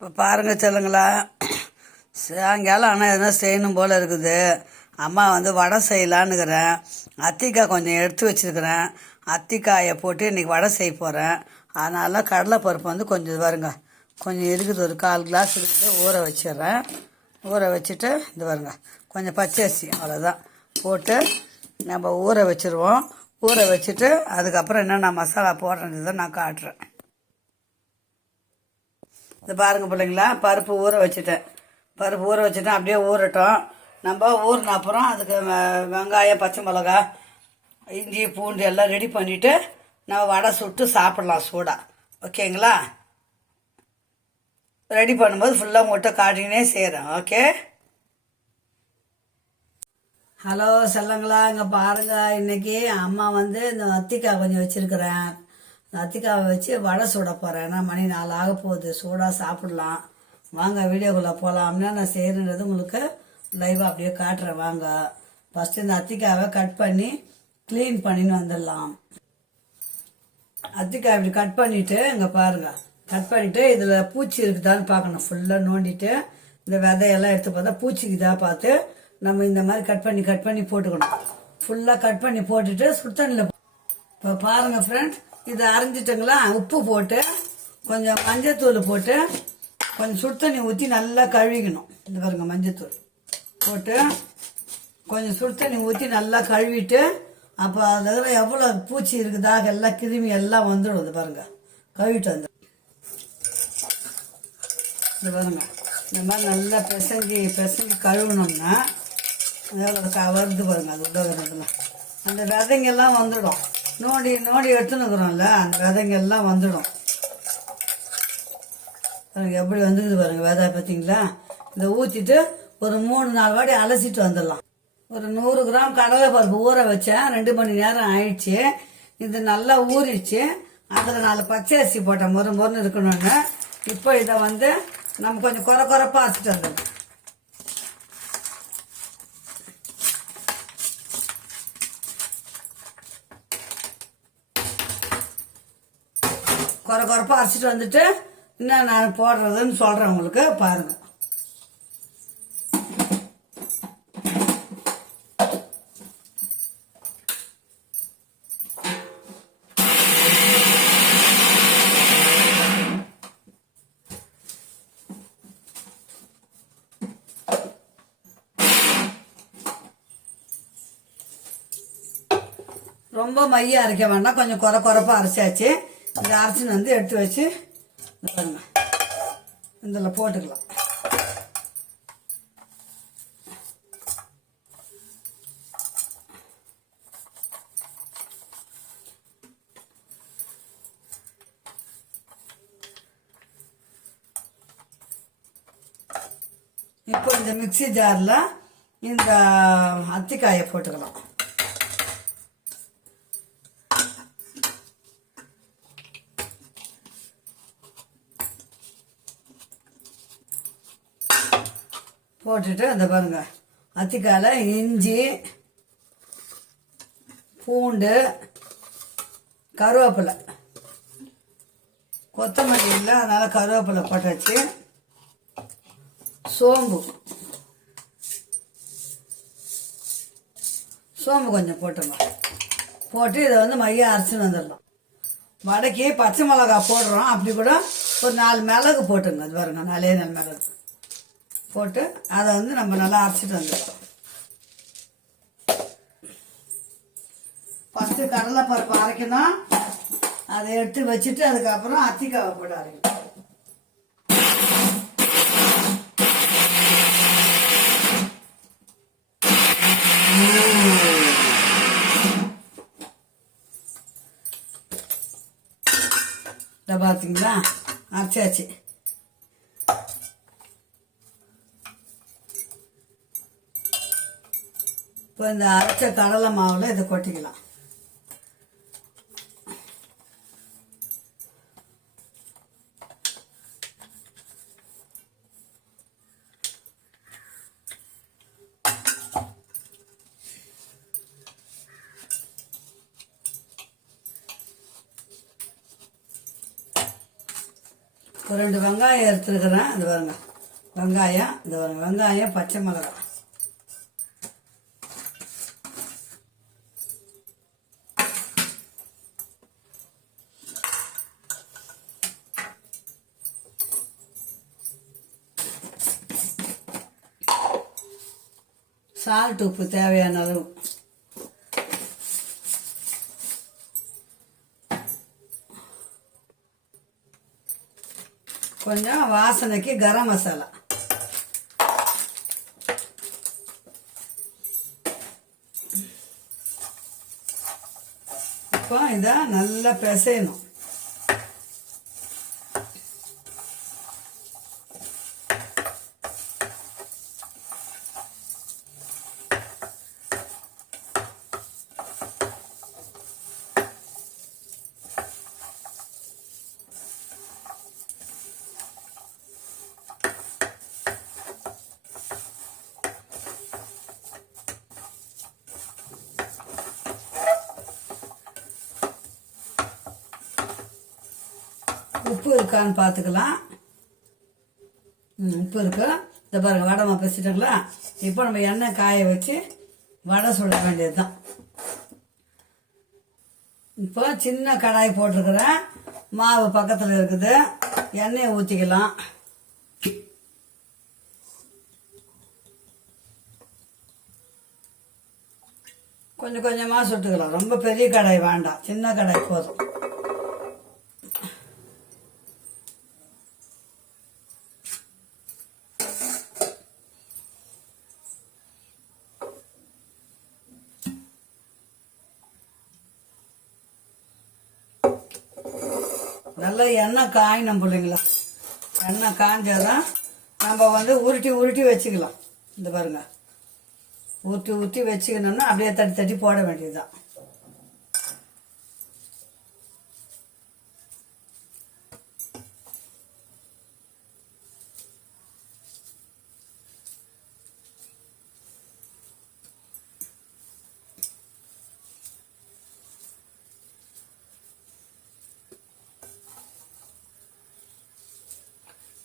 இப்போ பாருங்கள் செல்லுங்களா, சாயங்காலம் ஆனால் எதனா செய்யணும் போல் இருக்குது. அம்மா வந்து வடை செய்யலான்னுக்கிறேன். அத்திக்காய் கொஞ்சம் எடுத்து வச்சுருக்கிறேன். அத்திக்காயை போட்டு இன்றைக்கி வடை செய்ய போகிறேன். அதனால கடலைப்பருப்பு வந்து கொஞ்சம் பாருங்க, கொஞ்சம் இருக்குது, ஒரு 1/4 கிளாஸ் இருக்குது. ஊற வச்சிடுறேன். ஊற வச்சுட்டு இது பாருங்க, கொஞ்சம் பச்சரிசி அவ்வளோதான் போட்டு நம்ம ஊற வச்சுருவோம். ஊற வச்சுட்டு அதுக்கப்புறம் என்னென்ன மசாலா போடுறதை நான் காட்டுறேன். இது பாருங்கள் பிள்ளைங்களா, பருப்பு ஊற வச்சுட்டேன். அப்படியே ஊறட்டும். நம்ம ஊறின அப்புறம் அதுக்கு வெங்காயம், பச்சை மிளகா, இஞ்சி, பூண்டு எல்லாம் ரெடி பண்ணிவிட்டு நம்ம வடை சுட்டு சாப்பிட்லாம் சூடாக. ஓகேங்களா? ரெடி பண்ணும்போது ஃபுல்லாக மட்டும் காட்டினே செய்கிறேன். ஓகே. ஹலோ செல்லங்களா, இங்கே பாருங்கள், இன்றைக்கி அம்மா வந்து இந்த அத்திக்காய் கொஞ்சம் வச்சுருக்கிறேன். அத்திக்காவை வச்சு வடை சுட போகிறேன். ஏன்னா மணி 4 ஆக போகுது, சூடாக சாப்பிட்லாம். வாங்க வீடியோக்குள்ளே போகலாம்னா நான் செய்கிறேன்றது உங்களுக்கு லைவாக அப்படியே காட்டுறேன். வாங்க. ஃபஸ்ட்டு இந்த அத்திக்காவை கட் பண்ணி க்ளீன் பண்ணின்னு வந்துடலாம். அத்திக்காய் இப்படி கட் பண்ணிவிட்டு இங்கே பாருங்கள், கட் பண்ணிவிட்டு இதில் பூச்சி இருக்குதான்னு பார்க்கணும். ஃபுல்லாக நோண்டிட்டு இந்த விதையெல்லாம் எடுத்து பார்த்தா பூச்சிக்குதா பார்த்து நம்ம இந்த மாதிரி கட் பண்ணி போட்டுக்கணும். ஃபுல்லாக கட் பண்ணி போட்டுட்டு சுத்தண்ணில் இப்போ பாருங்கள் ஃப்ரெண்ட்ஸ், இதை அரைஞ்சிட்டுங்களா, உப்பு போட்டு கொஞ்சம் மஞ்சத்தூள் போட்டு கொஞ்சம் சுடு தண்ணி ஊற்றி நல்லா கழுவிக்கணும். இது பாருங்க, மஞ்சத்தூள் போட்டு கொஞ்சம் சுடு தண்ணி ஊற்றி நல்லா கழுவிட்டு அப்போ அதில் எவ்வளோ பூச்சி இருக்குதா எல்லாம் கிருமி எல்லாம் வந்துடும். இது பாருங்க, கழுவிட்டு வந்து இது பாருங்க, இந்த மாதிரி நல்லா பிசைஞ்சு கழுவினோம்னா வருது பாருங்க. அது உள்ள அந்த விதைங்கெல்லாம் வந்துடும். நோண்டி எடுத்துன்னுக்குறோம்ல, அந்த விதைங்கெல்லாம் வந்துடும். எப்படி வந்துக்குது பாருங்க விதை, பார்த்தீங்களா? இதை ஊற்றிட்டு ஒரு 3-4 வாட்டி அலசிட்டு வந்துடலாம். ஒரு 100 கிராம் கடலை பருப்பு ஊற வச்சேன். 2 மணி நேரம் ஆயிடுச்சு. இது நல்லா ஊறிடுச்சு. அதில் 4 பச்சரிசி போட்டேன், மொறுன்னு இருக்கணும்னு. இப்போ இதை வந்து நம்ம கொஞ்சம் குறைப்பாக அரைச்சிட்டு வந்துடலாம். குறைப்பாக அரைச்சிட்டு வந்துட்டு என்ன நான் போடுறதுன்னு சொல்கிறேன் உங்களுக்கு. பாருங்க. ரொம்ப மைய அரைக்க வேண்டாம், கொஞ்சம் குறைப்பாக அரைச்சாச்சு. இதை அரைச்சின்னு வந்து எடுத்து வச்சு பாருங்க, இதில் போட்டுக்கலாம். இப்போ இந்த மிக்ஸி ஜாரில் இந்த அத்திக்காயை போட்டுக்கலாம். போட்டுட்டு அந்த பாருங்க, அத்திக்காயில் இஞ்சி, பூண்டு, கருவேப்பிலை, கொத்தமல்லி இல்லை அதனால் கருவேப்பிலை போட்டாச்சு. சோம்பு கொஞ்சம் போட்டுடலாம். போட்டு இதை வந்து மைய அரைச்சின்னு வந்துடலாம். வடைக்கு பச்சை மிளகா போடுறோம், அப்படி கூட ஒரு 4 மிளகு போட்டுங்க. அது பாருங்க, 4 மிளகு போட்டு அதை வந்து நம்ம நல்லா அரைச்சிட்டு வந்துடுறோம். ஃபஸ்ட்டு கடலை பருப்பு அரைக்கணும். அதை எடுத்து வச்சுட்டு அதுக்கப்புறம் அத்திக்காவை போட்டு அரைக்கணும். பார்த்தீங்களா, அரைச்சாச்சு. இப்போ இந்த அரைச்ச கடலை மாவில் இதை கொட்டிக்கலாம். ஒரு 2 வெங்காயம் எடுத்துருக்கிறேன். இது பாருங்க வெங்காயம், இது பாருங்க வெங்காயம், பச்சை மிளகாய். சால்ட் உப்பு தேவையான அளவு. கொஞ்சம் வாசனைக்கு கரம் மசாலா. இப்போ இதை நல்லா பிசையணும். உப்பு இருக்கான்னு பார்த்துக்கலாம். உப்பு இருக்கு. இந்த பாருங்க வடை பேசிட்டுங்களா. இப்போ நம்ம எண்ணெய் காய வச்சு வடை சுட வேண்டியது தான். இப்போ சின்ன கடாய் போட்டிருக்கிறேன். மாவு பக்கத்தில் இருக்குது. எண்ணெயை ஊற்றிக்கலாம். கொஞ்சம் கொஞ்சமாக சுட்டுக்கலாம். ரொம்ப பெரிய கடாய் வேண்டாம், சின்ன கடாய் போதும். நல்லா எண்ணெய் காயணும் பிள்ளைங்களா. எண்ணெய் காய்ஞ்சாதான் நம்ம உருட்டி உருட்டி வச்சுக்கலாம். இந்த பாருங்க ஊற்றி ஊற்றி வச்சுக்கணும்னா அப்படியே தட்டி தட்டி போட வேண்டியதுதான்.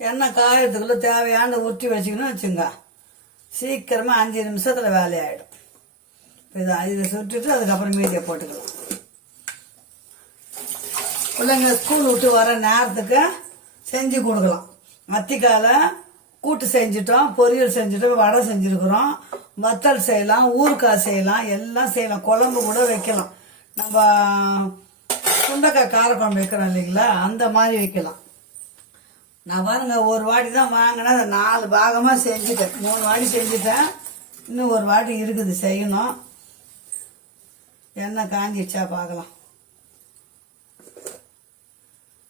எண்ணெய் காயறதுக்குள்ள தேவையான ஊற்றி வச்சுக்கணும் வச்சுங்க. சீக்கிரமாக 5 நிமிஷத்தில் வேலையாயிடும். இதை சுட்டுட்டு அதுக்கப்புறம் மீதியை போட்டுக்கலாம். பிள்ளைங்க ஸ்கூல் விட்டு வர நேரத்துக்கு செஞ்சு கொடுக்கலாம். மத்திக்கால கூட்டு செஞ்சிட்டோம், பொரியல் செஞ்சுட்டோம், வடை செஞ்சுருக்குறோம், வத்தல் செய்யலாம், ஊறுகாய் செய்யலாம், எல்லாம் செய்யலாம். குழம்பு கூட வைக்கலாம். நம்ம சுண்டைக்காய் காரக்குழம்பு வைக்கிறோம் இல்லைங்களா, அந்த மாதிரி வைக்கலாம். நான் பாருங்க ஒரு வாட்டி தான் வாங்கினேன். அதை 4 பாகமாக செஞ்சுட்டேன். 3 வாட்டி செஞ்சுட்டேன். இன்னும் ஒரு வாட்டி இருக்குது செய்யணும். எண்ணெய் காஞ்சிச்சா பார்க்கலாம்.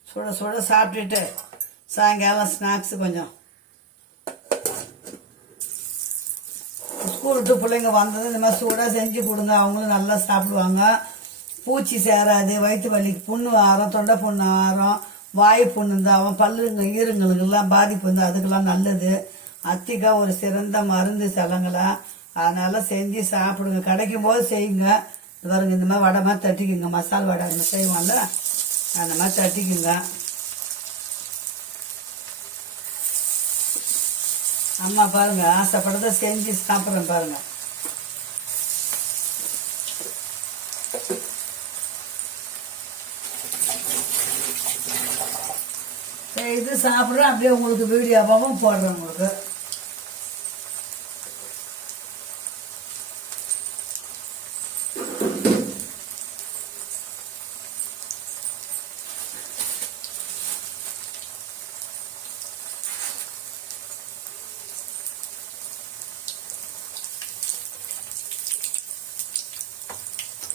சுட சுட சாப்பிட்டுட்டு சாயங்காலம் ஸ்நாக்ஸு கொஞ்சம் ஸ்கூல் விட்டு பிள்ளைங்க வந்தது இந்த மாதிரி சூடாக செஞ்சு கொடுங்க. அவங்களும் நல்லா சாப்பிடுவாங்க. பூச்சி சேராது, வயிற்று வலிக்கு புண்ணு ஆறும், தொண்டை புண்ணு ஆறும், வாய் புண்ணு இருந்தால் பல்லுங்க ஈருங்களுக்கெல்லாம் பாதிப்பு வந்து அதுக்கெல்லாம் நல்லது. அத்திக்காய் ஒரு சிறந்த மருந்து சிலங்களா. அதனால செஞ்சு சாப்பிடுங்க. கிடைக்கும் போது செய்யுங்க. பாருங்க இந்த மாதிரி வடை மாதிரி தட்டிக்குங்க. மசால் வடை அந்த செய்வோம்ல அந்த மாதிரி தட்டிக்குங்க. அம்மா பாருங்க ஆசைப்படத செஞ்சு சாப்பிட்றேன் பாருங்க. இது சாப்பிட்றேன். அப்படியே உங்களுக்கு வீடியோவாகவும் போடுறேன் உங்களுக்கு.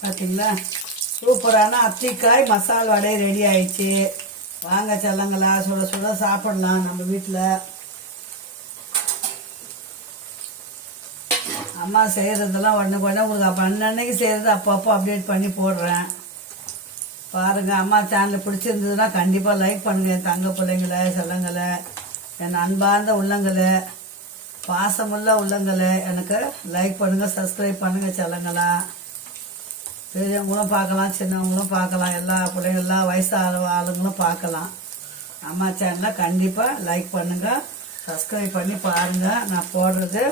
பார்த்தீங்களா, சூப்பரான அத்திக்காய் மசால் வடை ரெடி ஆயிடுச்சு. வாங்க செல்லங்களா, சுட சுட சாப்பிடலாம் நம்ம வீட்டில். அம்மா செய்கிறதெல்லாம் உடனே உங்களுக்கு அப்போ அன்னன்னைக்கு செய்கிறது அப்பப்போ அப்டேட் பண்ணி போடுறேன். பாருங்கள். அம்மா சேனல் பிடிச்சிருந்ததுன்னா கண்டிப்பாக லைக் பண்ணுங்கள். என் தங்க பிள்ளைங்களை செல்லங்களை, என் அன்பார்ந்த உள்ளங்களை, பாசமுள்ள உள்ளங்களை எனக்கு லைக் பண்ணுங்கள், சப்ஸ்கிரைப் பண்ணுங்கள் செல்லங்களா. பெரியவங்களும் பார்க்கலாம், சின்னவங்களும் பார்க்கலாம், எல்லா பிள்ளைங்க எல்லா வயசு ஆளுங்களும் பார்க்கலாம். அம்மா சேனலை கண்டிப்பாக லைக் பண்ணுங்கள், சப்ஸ்கிரைப் பண்ணி பாருங்கள். நான் போடுறது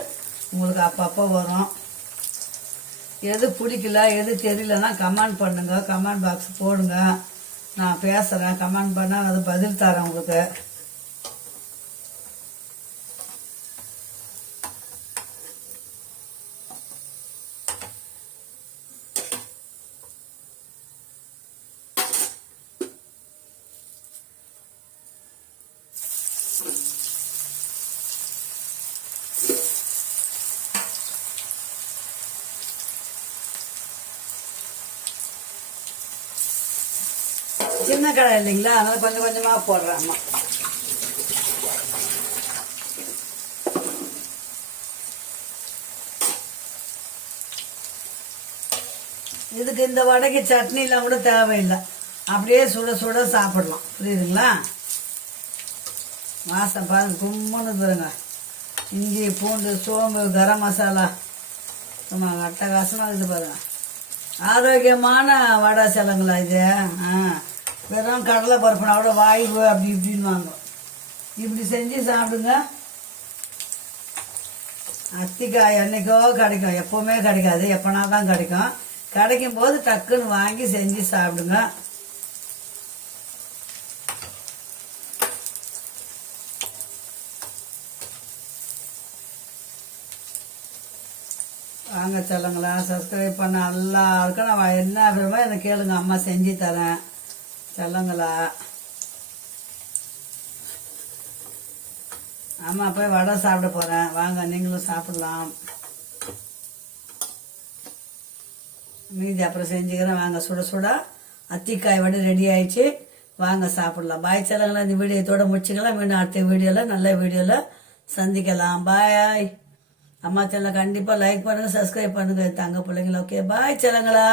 உங்களுக்கு அப்பப்போ வரும். எது பிடிக்கல எது தெரியலன்னா கமெண்ட் பண்ணுங்கள், கமெண்ட் பாக்ஸ் போடுங்க. நான் பேசுகிறேன், கமெண்ட் பண்ணால் அது பதில் தரேன் உங்களுக்கு. சின்ன கடை இல்லைங்களா, அதனால கொஞ்சம் கொஞ்சமாக போடுறேன். அம்மா இதுக்கு இந்த வடைக்கு சட்னிலாம் கூட தேவையில்லை, அப்படியே சுட சுட சாப்பிடலாம். புரியுதுங்களா? வாசம் பாருங்க, கும்முன்னு பாருங்க. இஞ்சி பூண்டு சோம்பு கரம் மசாலா சும்மா அட்டகாசமாக இருக்குது பாருங்க. ஆரோக்கியமான வடை செலங்களா இது. வெறும் கடலை பருப்புனா கூட வாய்வு அப்படி இப்படின்னு வாங்கும். இப்படி செஞ்சு சாப்பிடுங்க. அத்திக்காய் என்னைக்கோ கிடைக்கும், எப்பவுமே கிடைக்காது, எப்பனா தான் கிடைக்கும். கிடைக்கும் போது டக்குன்னு வாங்கி செஞ்சு சாப்பிடுங்க. வாங்க செல்லுங்களா, சப்ஸ்கிரைப் பண்ண எல்லாருக்கும் நான் என்ன விரும்ப எனக்கு கேளுங்க, அம்மா செஞ்சு தரேன். செல்லுங்களா, அம்மா போய் வடை சாப்பிட போகிறேன், வாங்க நீங்களும் சாப்பிடலாம். மீதி அப்புறம் செஞ்சுக்கிறேன், வாங்க. சுட சுட அத்திக்காய் வடை ரெடி ஆயிடுச்சு, வாங்க சாப்பிடலாம். பாய் செல்லுங்களா, இந்த வீடியோத்தோட முடிச்சுக்கலாம். மீண்டும் அடுத்த வீடியோவில் நல்ல வீடியோவில் சந்திக்கலாம். பாய். அம்மா சேனலை கண்டிப்பாக லைக் பண்ணுங்கள், சப்ஸ்கிரைப் பண்ணுங்கள் தங்க பிள்ளைங்களா. ஓகே, பாய் செல்லுங்களா.